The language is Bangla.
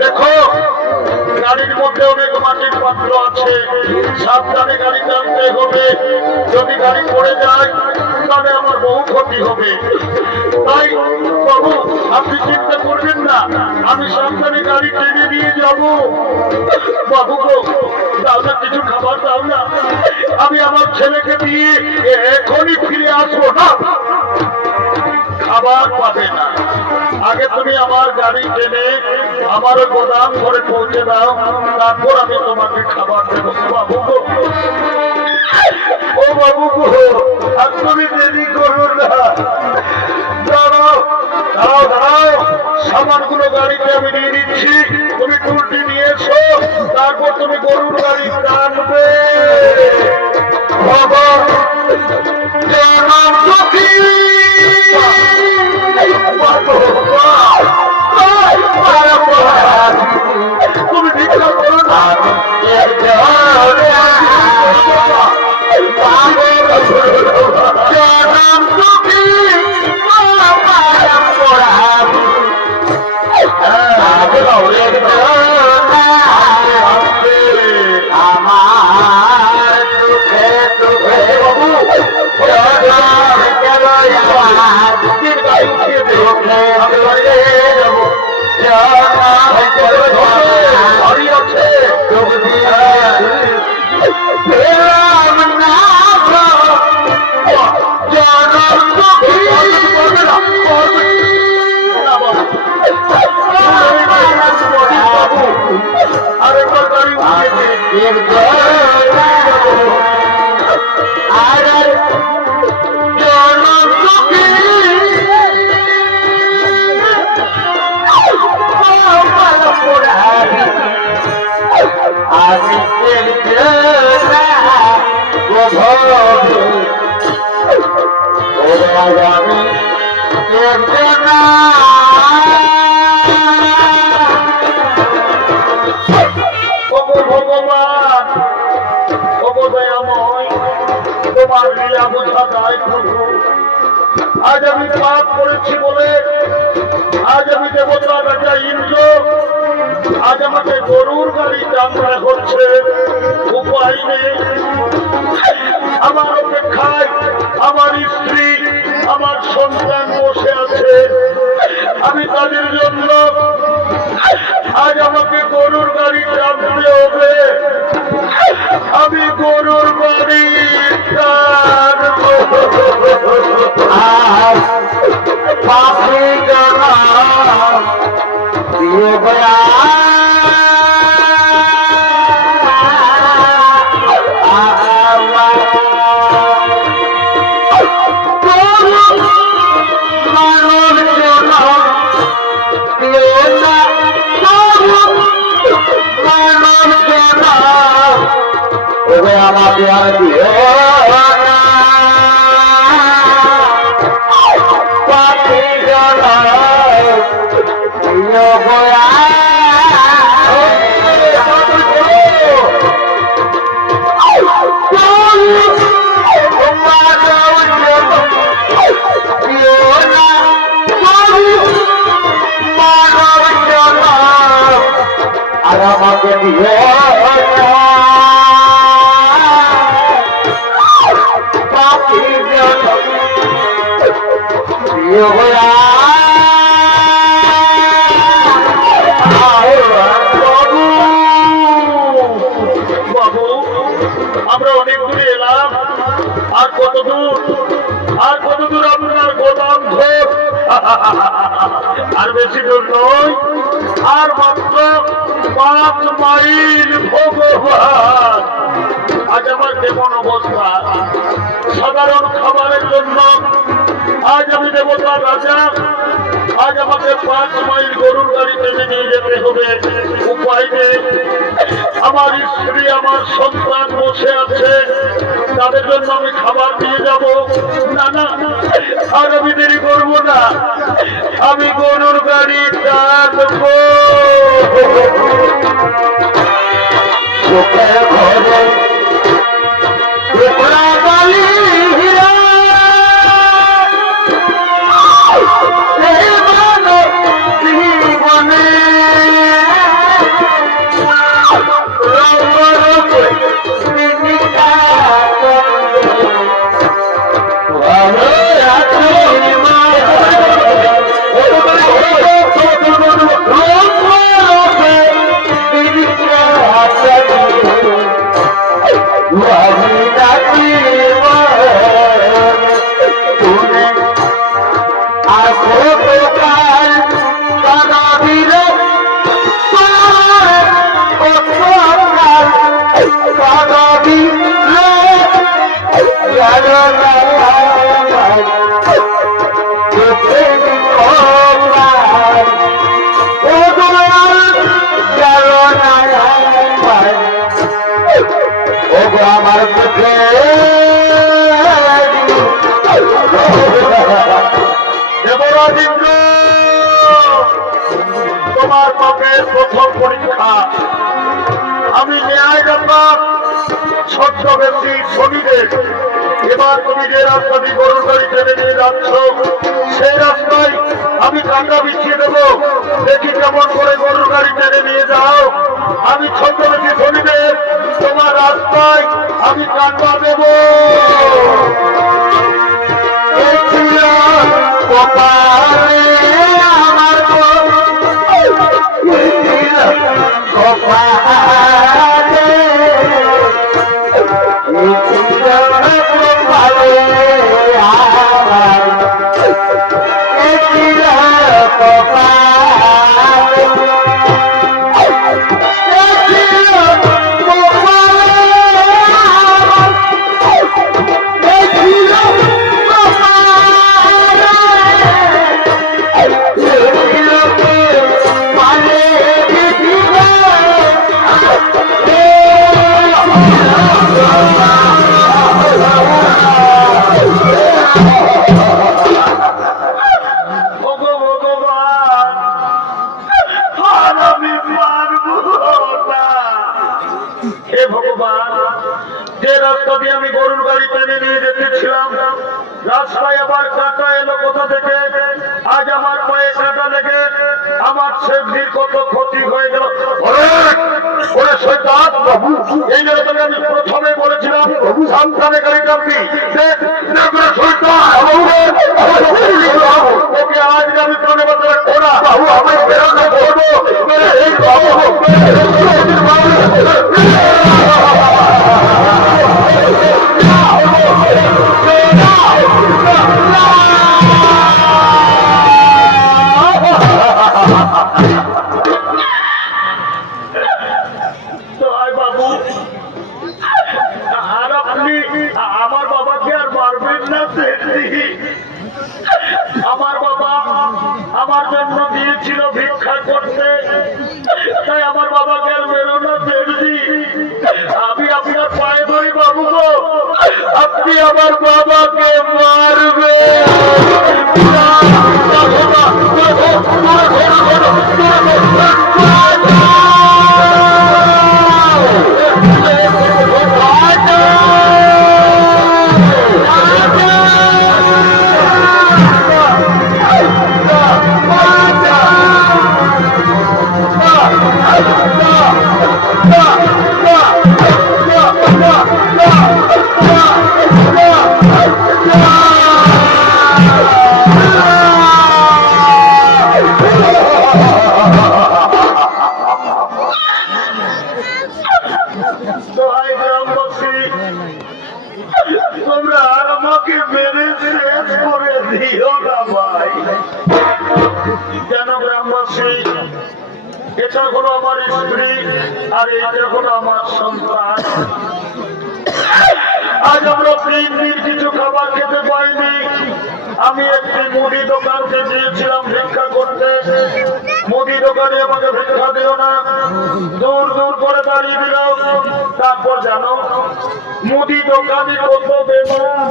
দেখো গাড়ির মধ্যে অনেক মাটির পাত্র আছে, সাবধানে গাড়ি টানতে হবে। যদি গাড়ি পড়ে যায় তাহলে আমার বহু ক্ষতি হবে। তাই বাবু আপনি চিন্তা করবেন না, আমি সাবধানে গাড়ি টেনে নিয়ে যাবো। বাবু গো দাও না, কিছু খাবার দাও না, আমি আমার ছেলেকে দিয়ে এখনই ফিরে আসবো। না, খাবার পাবে না, আগে তুমি আমার গাড়ি টেনে আমার গোদাম ঘরে পৌঁছে দাও, তারপর আমি তোমাকে খাবার দেবো। বাবু গো, ও বাবু গো, আর তুমি দেরি করো না, দাঁড়াও দাঁড়াও দাঁড়াও, সামানগুলো গাড়িতে আমি নিয়ে নিচ্ছি, তুমি টুলটি নিয়ে এসো, তারপর তুমি গরুর গাড়ি টানবে। বাবা জনম সখী তুমি ভিক্ষা করো না, জনম সখী ভগবান অবদয়াময়, তোমার লীলা বোঝা দায় প্রভু। আজ আমি পাপ করেছি বলে আজ আমি দেবতা রাজা ইন্দ্র আজ আমাকে গরুর গাড়ি টানতে হচ্ছে, উপায় নেই। আমার অপেক্ষায় আমার স্ত্রী আমার সন্তান বসে আছে, আমি তাদের জন্য আজ আমাকে গরুর গাড়ি টানতে হবে। আমি গরুর গাড়ি টানবো। পাপি জানা দিয়ে গয়া আমরা অনেক দূরে এলাম, আর কত দূর আপনার গোদাম ঘর, আর বেশি দূর নয়, আর মাত্র 5 মাইল। ভগবান আজ আমার কেমন অবস্থা, সাধারণ খাবারের জন্য আজ আমি দেবতা রাজা, আজ আমাকে 5 মাইল গরুর গাড়ি টেনে নিয়ে যেতে হবে, উপায় নেই। আমার স্ত্রী আমার সন্তান বসে আছে, তাদের জন্য আমি খাবার দিয়ে যাব। না না, আর আমি দেরি করবো না, আমি গরুর গাড়ি টানবো। জীবনে রাজেন্দ্র, তোমার পাপের প্রথম পরীক্ষা। আমি ন্যায়দাতা ছদ্মবেশী শনিদেব। এবার তুমি যে রাস্তাটি গরুর গাড়ি টেনে নিয়ে যাচ্ছ, সেই রাস্তায় আমি কাঁটা বিছিয়ে দেবো। দেখি কেমন করে গরুর গাড়ি টেনে নিয়ে যাও। আমি ছদ্মবেশী শনিদেব, তোমার রাস্তায় আমি কাঁটা দেবো। যে রাস্তা দিয়ে আমি গরুর গাড়ি টেনে নিয়ে যেতেছিলাম, রাস্তায় আবার কাঁটা এলো কোথা থেকে? আজ আমার পায়ে কাঁটা লেগে আমার সেবজির কত ক্ষতি হয়ে গেল। এই জন্য তোকে আমি প্রথমে বলেছিলাম সাবধানে গাড়ি চাপবি। ওকে আজ আমি প্রাণে বাঁচার ওরা আমি বেরোতে করবো। আমার বাবাকে আর মারবেন না। আমার বাবা আমার জন্য দিয়েছিল ভিক্ষা করতে, তাই আমার বাবাকে আর মেরো না। বেরদি, আমি আপনার পায়ে ধরি বাবু গো, আপনি আমার বাবাকে মারবে। তোমরা আর আমাকে মেরে শেষ করে দিও না ভাই। কেন গ্রামবাসী, এটা হলো আমার স্ত্রী আর এটা হলো আমার সন্তান। আজ আমরা 3 দিন কিছু খাবার খেতে পাইনি। আমি একটি মুদি দোকানকে দিয়েছিলাম ভিক্ষা করতে। মুদি দোকানে আমাকে ভিক্ষা দিও না, দূর দূর করে দাঁড়িয়ে দিল। তারপর জানো মুদি দোকানে কত বেমান